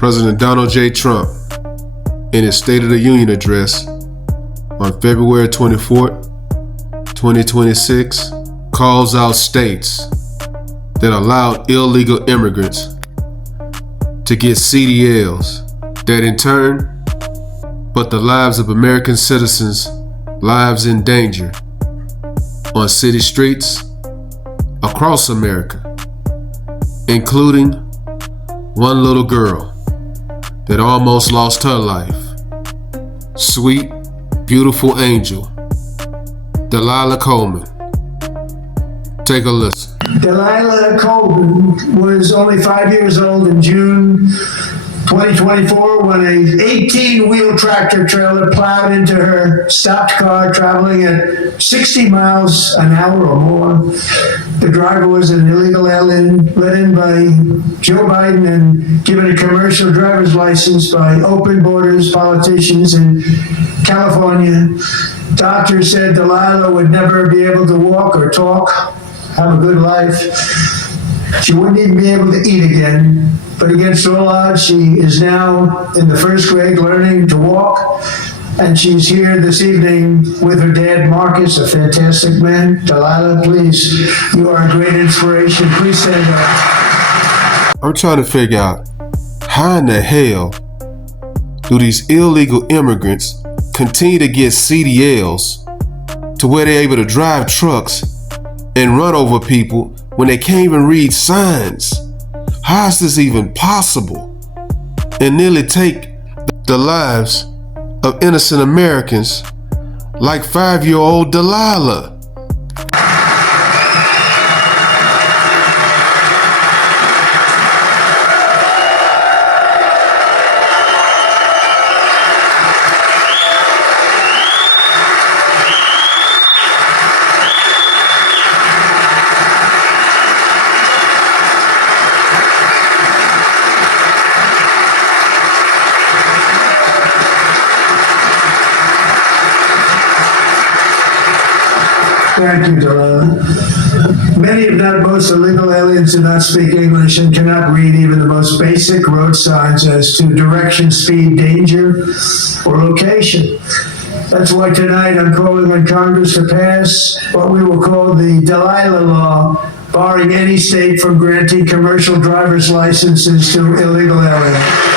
President Donald J. Trump, in his State of the Union address on February 24, 2026, calls out states that allowed illegal immigrants to get CDLs that in turn put the lives of American citizens' lives in danger on city streets across America, including one little girl that almost lost her life. Sweet, beautiful angel, Delilah Coleman. Take a listen. Delilah Coleman was only 5 years old in June 2024 when an 18-wheel tractor trailer plowed into her stopped car traveling at 60 miles an hour or more. The driver was an illegal alien let in by Joe Biden and given a commercial driver's license by open borders politicians in California. Doctors said Delilah would never be able to walk or talk, have a good life. She wouldn't even be able to eat again. But against all odds, she is now in the first grade learning to walk. And she's here this evening with her dad, Marcus, a fantastic man. Delilah, please, you are a great inspiration. Please stand up. I'm trying to figure out how in the hell do these illegal immigrants continue to get CDLs to where they're able to drive trucks and run over people when they can't even read signs? How is this even possible? And nearly take the lives of innocent Americans like 5-year-old Delilah. Thank you, Delilah. Many, if not most, illegal aliens do not speak English and cannot read even the most basic road signs as to direction, speed, danger, or location. That's why tonight I'm calling on Congress to pass what we will call the Delilah Law, barring any state from granting commercial driver's licenses to illegal aliens.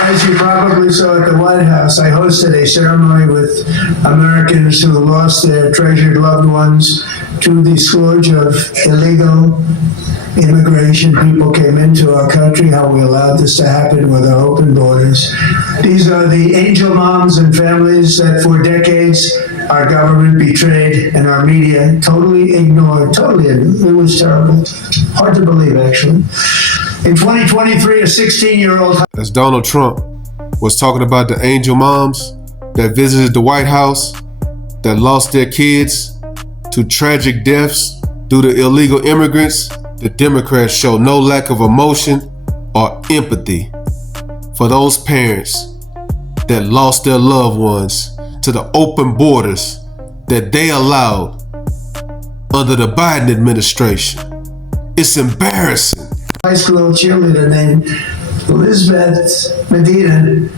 As you probably saw at the White House, I hosted a ceremony with Americans who lost their treasured loved ones to the scourge of illegal immigration. People came into our country, how we allowed this to happen with our open borders. These are the angel moms and families that for decades our government betrayed and our media totally ignored. It was terrible. Hard to believe, actually. In 2023, a 16-year-old... As Donald Trump was talking about the angel moms that visited the White House, that lost their kids to tragic deaths due to illegal immigrants, the Democrats show no lack of emotion or empathy for those parents that lost their loved ones to the open borders that they allowed under the Biden administration. It's embarrassing. High school cheerleader named Elizabeth Medina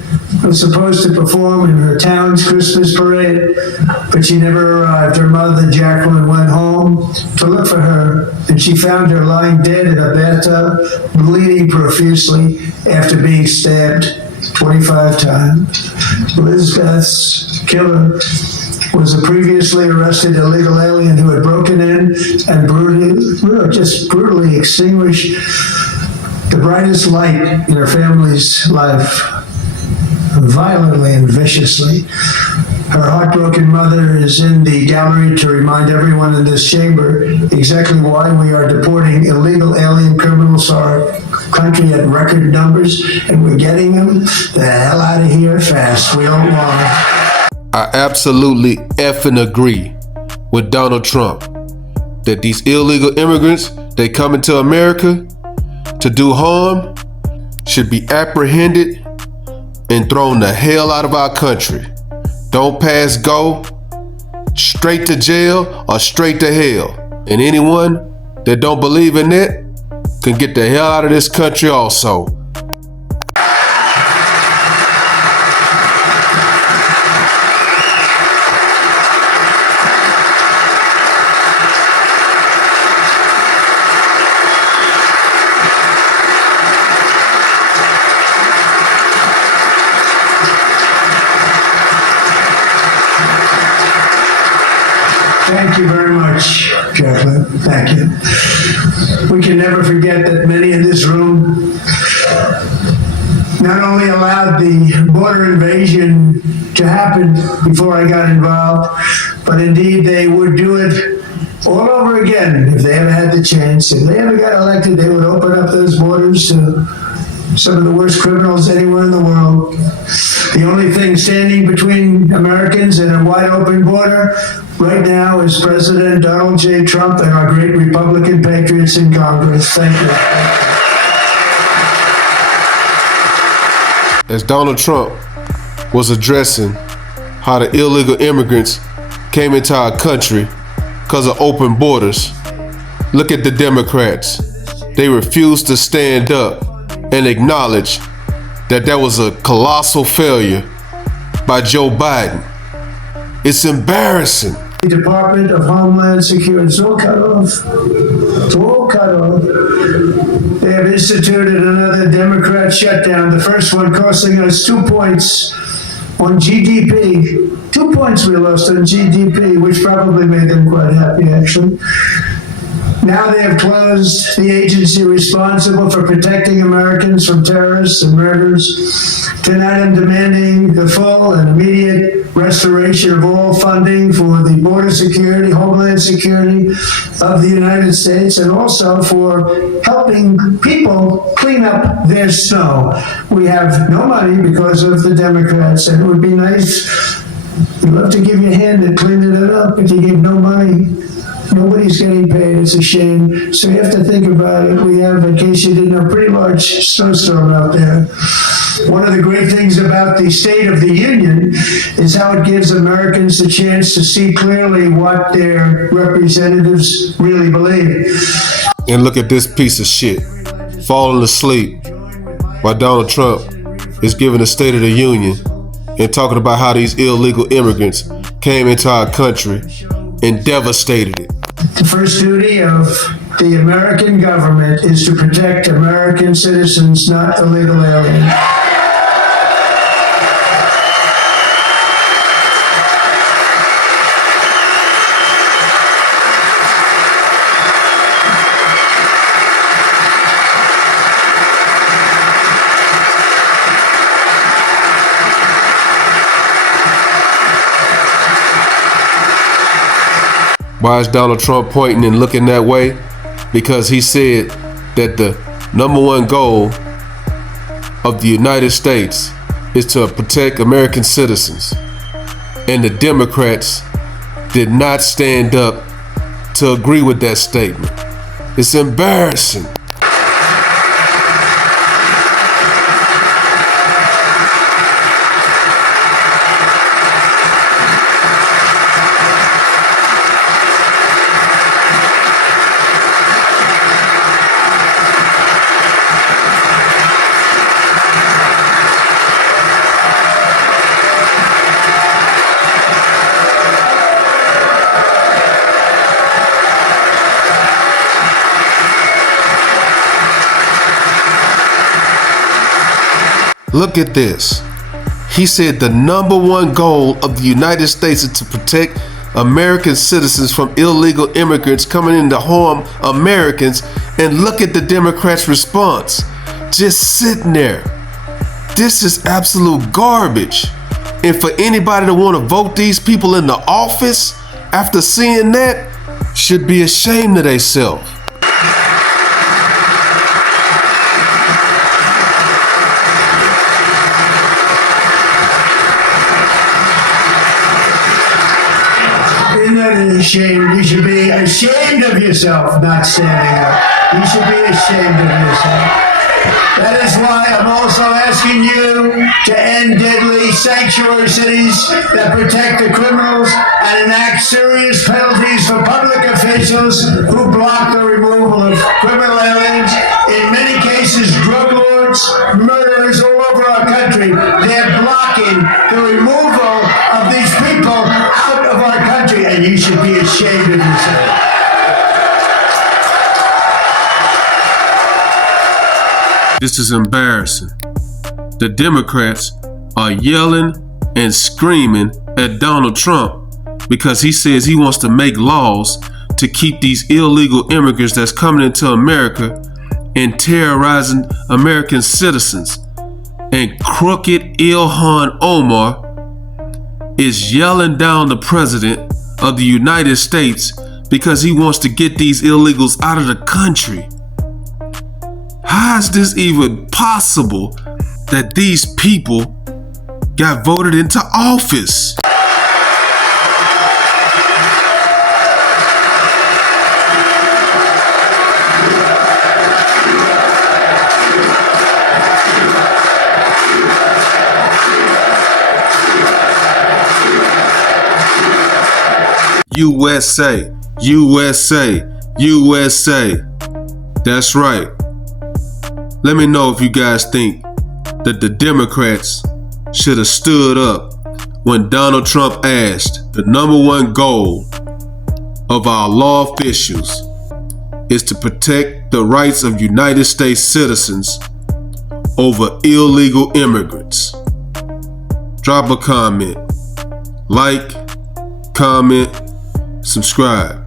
was supposed to perform in her town's Christmas parade, but she never arrived. Her mother, Jacqueline, went home to look for her, and she found her lying dead in a bathtub, bleeding profusely after being stabbed 25 times. Elizabeth's killer was a previously arrested illegal alien who had broken in and brutally extinguished the brightest light in her family's life, violently and viciously. Her heartbroken mother is in the gallery to remind everyone in this chamber exactly why we are deporting illegal alien criminals to our country at record numbers, and we're getting them the hell out of here fast. We don't want them. I absolutely effing agree with Donald Trump that these illegal immigrants, they come into America to do harm, should be apprehended and thrown the hell out of our country. Don't pass go, straight to jail or straight to hell. And anyone that don't believe in that can get the hell out of this country also. Thank you very much, Jacqueline. Thank you. We can never forget that many in this room not only allowed the border invasion to happen before I got involved, but indeed they would do it all over again if they ever had the chance. If they ever got elected, they would open up those borders to some of the worst criminals anywhere in the world. The only thing standing between Americans and a wide open border right now is President Donald J. Trump and our great Republican patriots in Congress. Thank you. As Donald Trump was addressing how the illegal immigrants came into our country because of open borders, look at the Democrats. They refused to stand up and acknowledge that was a colossal failure by Joe Biden. It's embarrassing. The Department of Homeland Security, it's all cut off. It's all cut off. They have instituted another Democrat shutdown, the first one costing us 2 points on GDP. 2 points we lost on GDP, which probably made them quite happy, actually. Now they have closed the agency responsible for protecting Americans from terrorists and murders. Tonight I'm demanding the full and immediate restoration of all funding for the border security, homeland security of the United States, and also for helping people clean up their snow. We have no money because of the Democrats, and it would be nice. We'd love to give you a hand at cleaning it up, but you give no money. Nobody's getting paid. It's a shame. So you have to think about it. We have, in case you didn't know, a pretty large snowstorm out there. One of the great things about the State of the Union is how it gives Americans a chance to see clearly what their representatives really believe. And look at this piece of shit, falling asleep while Donald Trump is giving a State of the Union and talking about how these illegal immigrants came into our country and devastated it. The first duty of the American government is to protect American citizens, not illegal aliens. Why is Donald Trump pointing and looking that way? Because he said that the number one goal of the United States is to protect American citizens. And the Democrats did not stand up to agree with that statement. It's embarrassing. Look at this. He said the number one goal of the United States is to protect American citizens from illegal immigrants coming in to harm Americans. And look at the Democrats' response. Just sitting there. This is absolute garbage. And for anybody to want to vote these people in the office after seeing that should be ashamed of themselves. Ashamed. You should be ashamed of yourself not standing up. You should be ashamed of yourself. That is why I'm also asking you to end deadly sanctuary cities that protect the criminals and enact serious penalties for public officials who block the removal of criminal aliens. In many cases, drug lords, murderers all over our country, they're blocking the removal of these people out of our country, and you should be ashamed of yourself. This is embarrassing. The Democrats are yelling and screaming at Donald Trump because he says he wants to make laws to keep these illegal immigrants that's coming into America and terrorizing American citizens. And crooked Ilhan Omar is yelling down the president of the United States because he wants to get these illegals out of the country. How is this even possible that these people got voted into office? USA, USA, USA. That's right. Let me know if you guys think that the Democrats should have stood up when Donald Trump asked the number one goal of our law officials is to protect the rights of United States citizens over illegal immigrants. Drop a comment, like, comment, subscribe.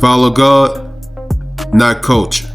Follow God, not culture.